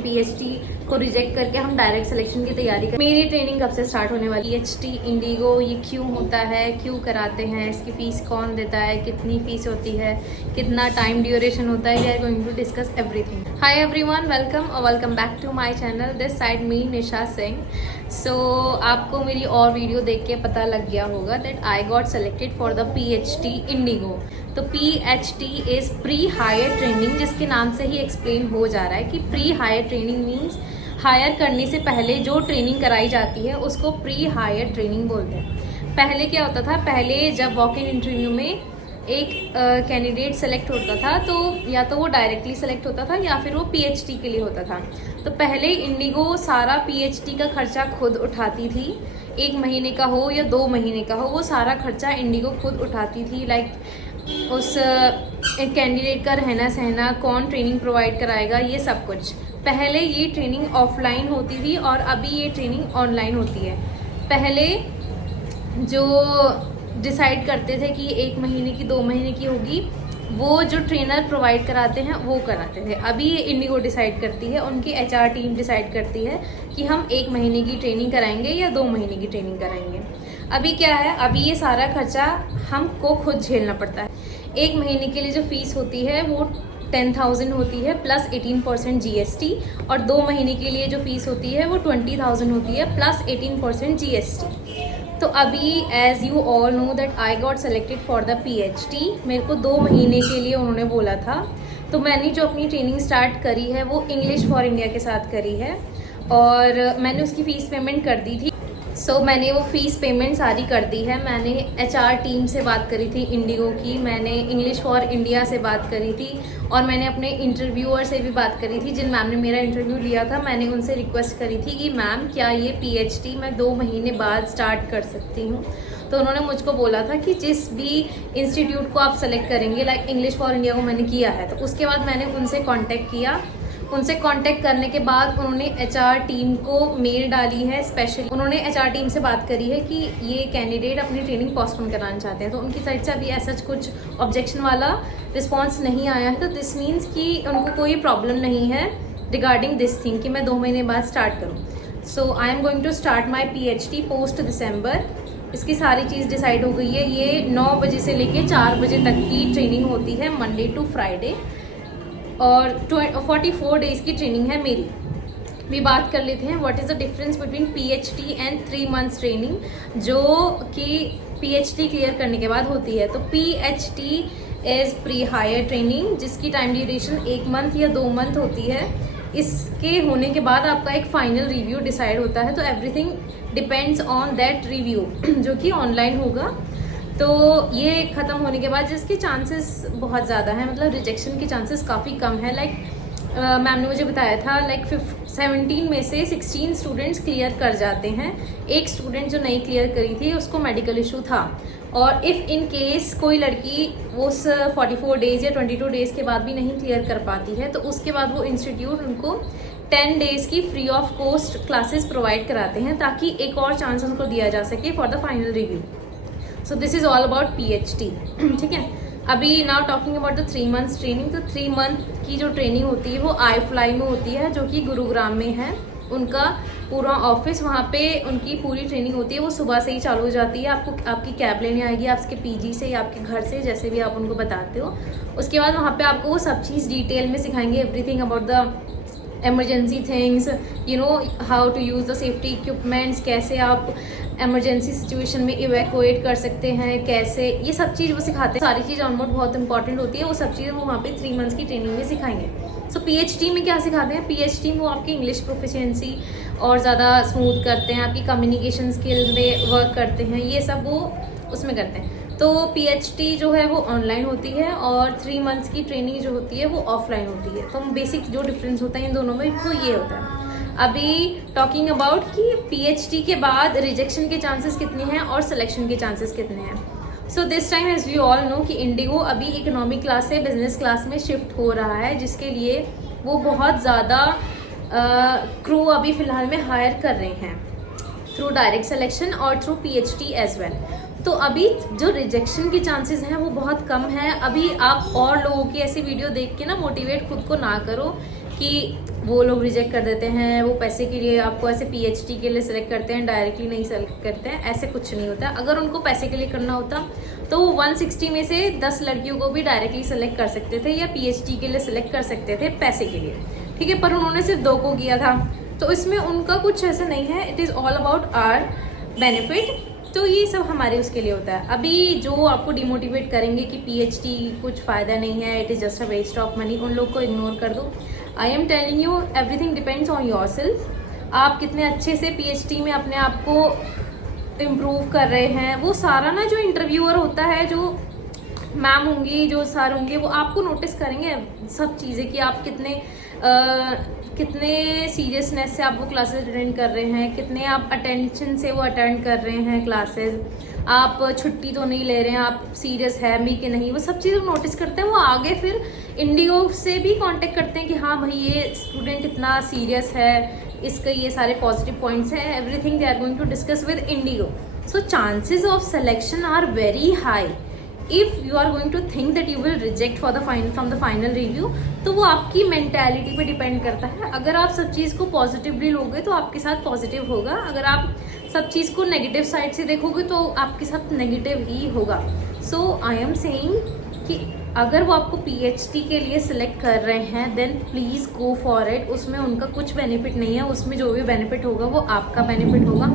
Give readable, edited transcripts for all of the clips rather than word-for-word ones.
PhD को reject करके हम डायरेक्ट सिलेक्शन की तैयारी कर। मेरी ट्रेनिंग कब से स्टार्ट होने वाली है? पीएचडी इंडिगो ये क्यों होता है, क्यों कराते हैं, इसकी फ़ीस कौन देता है, कितनी फ़ीस होती है, कितना टाइम ड्यूरेशन होता है। We are going to discuss everything. Hi everyone, welcome back to my channel. This side me Nisha Singh. So आपको मेरी और वीडियो देख के पता लग गया होगा that I got selected for the PhD IndiGo. तो PHT is pre hire training, जिसके नाम से ही एक्सप्लेन हो जा रहा है कि pre hire training means hire करने से पहले जो ट्रेनिंग कराई जाती है उसको प्री हायर ट्रेनिंग बोलते हैं। पहले क्या होता था, पहले जब वॉक इन इंटरव्यू में एक कैंडिडेट सेलेक्ट होता था तो या तो वो डायरेक्टली सेलेक्ट होता था या फिर वो PHT के लिए होता था। तो पहले इंडिगो सारा PHT का खर्चा खुद उठाती थी, 1 महीने का हो या 2 महीने का हो, वो सारा खर्चा इंडिगो खुद उठाती थी। लाइक उस कैंडिडेट का रहना सहना, कौन ट्रेनिंग प्रोवाइड कराएगा, ये सब कुछ। पहले ये ट्रेनिंग ऑफलाइन होती थी और अभी ये ट्रेनिंग ऑनलाइन होती है। पहले जो डिसाइड करते थे कि 1 महीने की 2 महीने की होगी, वो जो ट्रेनर प्रोवाइड कराते हैं वो कराते थे। अभी ये इंडिगो डिसाइड करती है, उनकी HR टीम डिसाइड करती है कि हम 1 महीने की ट्रेनिंग कराएंगे या 2 महीने की ट्रेनिंग कराएंगे। अभी क्या है, अभी ये सारा खर्चा हमको खुद झेलना पड़ता है। 1 महीने के लिए जो फीस होती है वो 10,000 होती है प्लस 18% GST, और 2 महीने के लिए जो फीस होती है वो 20,000 होती है प्लस 18% GST। तो अभी as you all know that I got selected for the PHT। मेरे को 2 महीने के लिए उन्होंने बोला था, तो मैंने जो अपनी ट्रेनिंग स्टार्ट करी है वो इंग्लिश फॉर इंडिया के साथ करी है और मैंने उसकी फ़ीस पेमेंट कर दी थी। मैंने वो फ़ीस पेमेंट सारी कर दी है। मैंने HR टीम से बात करी थी इंडिगो की, मैंने इंग्लिश फॉर इंडिया से बात करी थी और मैंने अपने इंटरव्यूअर से भी बात करी थी। जिन मैम ने मेरा इंटरव्यू लिया था, मैंने उनसे रिक्वेस्ट करी थी कि मैम क्या ये PHT मैं 2 महीने बाद स्टार्ट कर सकती हूँ। तो उन्होंने मुझको बोला था कि जिस भी इंस्टीट्यूट को आप सेलेक्ट करेंगे, लाइक इंग्लिश फॉर इंडिया को मैंने किया है, तो उसके बाद मैंने उनसे कॉन्टैक्ट किया। उनसे कांटेक्ट करने के बाद उन्होंने HR टीम को मेल डाली है। स्पेशली उन्होंने HR टीम से बात करी है कि ये कैंडिडेट अपनी ट्रेनिंग पोस्टपोन कराना चाहते हैं, तो उनकी साइड से अभी ऐसा कुछ ऑब्जेक्शन वाला रिस्पांस नहीं आया है। तो दिस मीन्स कि उनको कोई प्रॉब्लम नहीं है रिगार्डिंग दिस थिंग कि मैं 2 महीने बाद स्टार्ट करूँ। So I am going to start my PHT post December. इसकी सारी चीज़ डिसाइड हो गई है। ये 9 बजे से लेके 4 बजे तक की ट्रेनिंग होती है, मंडे टू फ्राइडे, और 44 डेज़ की ट्रेनिंग है मेरी। भी बात कर लेते हैं what is the difference between PHT and 3 months training, जो कि PHT क्लियर करने के बाद होती है। तो PHT is pre hire training, जिसकी टाइम ड्यूरेशन 1 मंथ या 2 मंथ होती है। इसके होने के बाद आपका एक फाइनल रिव्यू डिसाइड होता है, तो everything depends on that review, जो कि ऑनलाइन होगा। तो ये ख़त्म होने के बाद जिसके चांसेस बहुत ज़्यादा हैं, मतलब रिजेक्शन के चांसेस काफ़ी कम है। लाइक मैम ने मुझे बताया था लाइक 17 में से 16 स्टूडेंट्स क्लियर कर जाते हैं। एक स्टूडेंट जो नहीं क्लियर करी थी उसको मेडिकल इशू था, और इफ़ इन केस कोई लड़की उस 44 डेज़ या 22 डेज़ के बाद भी नहीं क्लियर कर पाती है, तो उसके बाद वो इंस्टीट्यूट उनको 10 डेज़ की free of cost classes provide कराते हैं, ताकि एक और चांस उनको दिया जा सके for the final review. So this is all about PHT। ठीक है, अभी now talking about the 3 months training. तो 3 मंथ की जो ट्रेनिंग होती है वो iFly में होती है, जो कि गुरुग्राम में है उनका पूरा ऑफिस। वहाँ पे उनकी पूरी ट्रेनिंग होती है, वो सुबह से ही चालू हो जाती है। आपको आपकी कैब लेने आएगी आपके PG से या आपके घर से, जैसे भी आप उनको बताते हो। उसके बाद वहाँ पे आपको वो सब चीज़ डिटेल में सिखाएंगे, everything about the emergency things, you know how to use the safety equipments, कैसे आप इमरजेंसी सिचुएशन में इवैक्यूएट कर सकते हैं, कैसे, ये सब चीज़ वो सिखाते हैं। सारी चीज़ ऑनबोर्ड बहुत इंपॉर्टेंट होती है, वो सब चीज़ें वो वहाँ पे 3 मंथ्स की ट्रेनिंग में सिखाएंगे। सो PHT में क्या सिखाते हैं, PHT में वो आपकी इंग्लिश प्रोफिशिएंसी और ज़्यादा स्मूथ करते हैं, आपकी कम्युनिकेशन स्किल में वर्क करते हैं, ये सब वो उसमें करते हैं। तो PHT जो है वो ऑनलाइन होती है और 3 मंथ्स की ट्रेनिंग जो होती है वो ऑफलाइन होती है। तो बेसिक जो डिफरेंस होता है इन दोनों में वो ये होता है। अभी टॉकिंग अबाउट कि PHT के बाद रिजेक्शन के चांसेस कितने हैं और सिलेक्शन के चांसेस कितने हैं। So this time as we all know कि इंडिगो अभी इकोनॉमी क्लास से बिजनेस क्लास में शिफ्ट हो रहा है, जिसके लिए वो बहुत ज़्यादा क्रू अभी फ़िलहाल में हायर कर रहे हैं थ्रू डायरेक्ट सिलेक्शन और थ्रू PHT एज वेल। तो अभी जो रिजेक्शन के चांसेस हैं वो बहुत कम है। अभी आप और लोगों की ऐसी वीडियो देख के ना मोटिवेट खुद को ना करो कि वो लोग रिजेक्ट कर देते हैं, वो पैसे के लिए आपको ऐसे पीएचडी के लिए सिलेक्ट करते हैं, डायरेक्टली नहीं सिलेक्ट करते हैं। ऐसे कुछ नहीं होता। अगर उनको पैसे के लिए करना होता तो वो 160 में से 10 लड़कियों को भी डायरेक्टली सिलेक्ट कर सकते थे या पीएचडी के लिए सिलेक्ट कर सकते थे पैसे के लिए, ठीक है। पर उन्होंने सिर्फ 2 को किया था, तो इसमें उनका कुछ ऐसा नहीं है। It is all about our benefit. तो ये सब हमारे उसके लिए होता है। अभी जो आपको डिमोटिवेट करेंगे कि पीएचडी कुछ फ़ायदा नहीं है, it is just a waste of money, उन लोग को इग्नोर कर दो। I am telling you everything depends on yourself. आप कितने अच्छे से पीएचडी में अपने आप को इम्प्रूव कर रहे हैं, वो सारा ना जो इंटरव्यूअर होता है, जो मैम होंगी, जो सर होंगे, वो आपको नोटिस करेंगे सब चीज़ें कि आप कितने सीरियसनेस से आप वो क्लासेस अटेंड कर रहे हैं, कितने आप अटेंशन से वो अटेंड कर रहे हैं क्लासेस, आप छुट्टी तो नहीं ले रहे हैं, आप सीरियस है भी कि नहीं, वो सब चीज़ें नोटिस करते हैं। वो आगे फिर इंडिगो से भी कांटेक्ट करते हैं कि हाँ भाई ये स्टूडेंट इतना सीरियस है, इसके ये सारे पॉजिटिव पॉइंट्स हैं, everything they are going to discuss with IndiGo. So chances of selection are very high. If you are going to think that you will reject from the final review, तो वो आपकी mentality पे depend करता है। अगर आप सब चीज़ को पॉजिटिवली लोगे तो आपके साथ पॉजिटिव होगा, अगर आप सब चीज़ को नेगेटिव साइड से देखोगे तो आपके साथ नेगेटिव ही होगा। सो आई एम सेइंग कि अगर वो आपको पीएचडी के लिए सिलेक्ट कर रहे हैं then please go for it. उसमें उनका कुछ बेनिफिट नहीं है, उसमें जो भी बेनिफिट होगा वो आपका बेनिफिट होगा।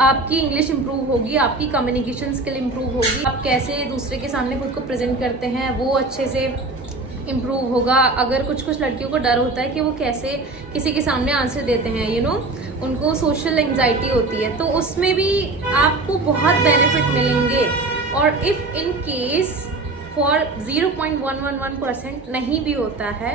आपकी इंग्लिश इंप्रूव होगी, आपकी कम्युनिकेशन स्किल इंप्रूव होगी, आप कैसे दूसरे के सामने खुद को प्रेजेंट करते हैं वो अच्छे से इम्प्रूव होगा। अगर कुछ लड़कियों को डर होता है कि वो कैसे किसी के सामने आंसर देते हैं, यू नो, उनको सोशल एंग्जाइटी होती है, तो उसमें भी आपको बहुत बेनिफिट मिलेंगे। और इफ़ इन केस फॉर 0.111% नहीं भी होता है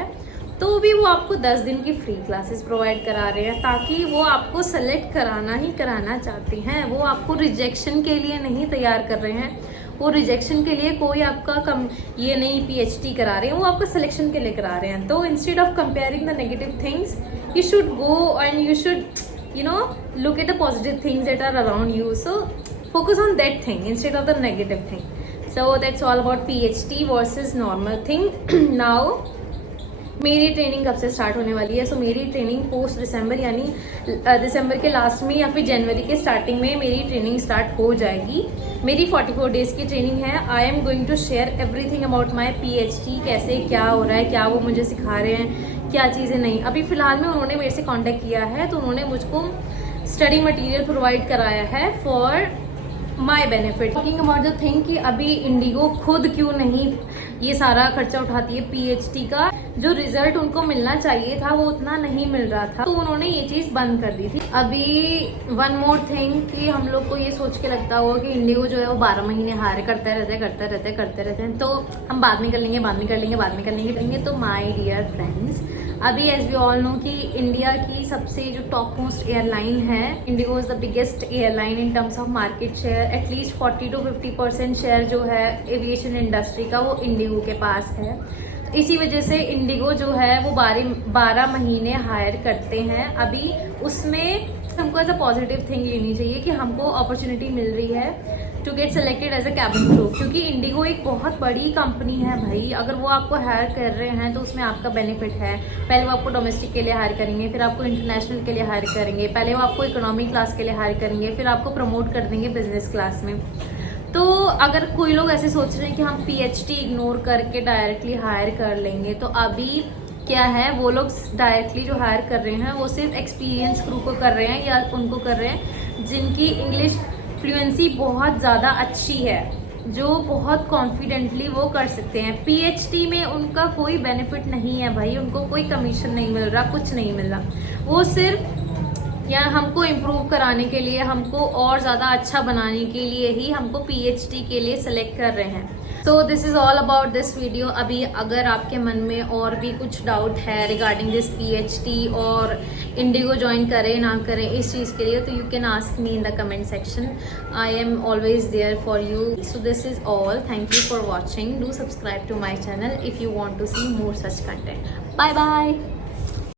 तो भी वो आपको 10 दिन की फ्री क्लासेस प्रोवाइड करा रहे हैं, ताकि वो आपको सेलेक्ट कराना ही कराना चाहते हैं। वो आपको रिजेक्शन के लिए नहीं तैयार कर रहे हैं, वो रिजेक्शन के लिए कोई आपका ये नहीं पीएचडी करा रहे हैं, वो आपका सिलेक्शन के लिए करा रहे हैं। तो instead of comparing the negative things you should go and you should look at the positive things that are around you. So focus on that thing instead of the negative thing. So that's all about PhD versus normal thing. Now मेरी training कब से start होने वाली है? सो मेरी training post दिसंबर यानी दिसंबर के last में या फिर जनवरी के स्टार्टिंग में मेरी ट्रेनिंग स्टार्ट हो जाएगी। मेरी 44 डेज की ट्रेनिंग है। I am going to share everything about my PhD, कैसे क्या हो रहा है, क्या वो मुझे सिखा रहे हैं, क्या चीज़ें नहीं। अभी फ़िलहाल में उन्होंने मेरे से कॉन्टेक्ट किया है, तो उन्होंने मुझको स्टडी मटीरियल प्रोवाइड कराया है for my benefit. Talking about the thing कि अभी इंडिगो खुद क्यों नहीं ये सारा खर्चा उठाती है पीएचडी का, जो रिजल्ट उनको मिलना चाहिए था वो उतना नहीं मिल रहा था, तो उन्होंने ये चीज़ बंद कर दी थी। अभी वन मोर थिंग कि हम लोग को ये सोच के लगता होगा कि इंडिगो जो है वो 12 महीने हायर करते रहते हैं, तो हम बाद में कर लेंगे। तो माई डियर फ्रेंड्स, अभी एज वी ऑल नो कि इंडिया की सबसे जो टॉप मोस्ट एयरलाइन है, Indigo is the biggest airline in terms of market share. At least 40 to 50% share जो है एविएशन इंडस्ट्री का वो इंडिगो के पास है। इसी वजह से इंडिगो जो है वो 12 महीने हायर करते हैं। अभी उसमें हमको एज अ पॉजिटिव थिंग लेनी चाहिए कि हमको अपॉर्चुनिटी मिल रही है to get selected as a cabin crew, क्योंकि इंडिगो एक बहुत बड़ी कंपनी है भाई। अगर वो आपको हायर कर रहे हैं तो उसमें आपका बेनिफिट है। पहले वो आपको डोमेस्टिक के लिए हायर करेंगे, फिर आपको इंटरनेशनल के लिए हायर करेंगे, पहले वो आपको इकोनॉमी क्लास के लिए हायर करेंगे, फिर आपको प्रमोट कर देंगे बिजनेस क्लास में। तो अगर कोई लोग ऐसे सोच रहे हैं कि हम पीएचडी इग्नोर करके डायरेक्टली हायर कर लेंगे, तो अभी क्या है, वो लोग डायरेक्टली जो हायर कर रहे हैं वो सिर्फ एक्सपीरियंस क्रू को कर रहे हैं या उनको कर रहे हैं जिनकी इंग्लिश फ्लुएंसी बहुत ज़्यादा अच्छी है, जो बहुत कॉन्फिडेंटली वो कर सकते हैं। पीएचडी में उनका कोई बेनिफिट नहीं है भाई, उनको कोई कमीशन नहीं मिल रहा, कुछ नहीं मिल रहा। वो सिर्फ या हमको इम्प्रूव कराने के लिए, हमको और ज़्यादा अच्छा बनाने के लिए ही हमको पीएचडी के लिए सेलेक्ट कर रहे हैं। So this is all about this video. अभी अगर आपके मन में और भी कुछ डाउट है रिगार्डिंग दिस पीएचडी और इंडिगो ज्वाइन करें ना करें इस चीज़ के लिए, तो you can ask me in the comment section. I am always there for you. So this is all. Thank you for watching. Do subscribe to my channel if you want to see more such content. Bye bye.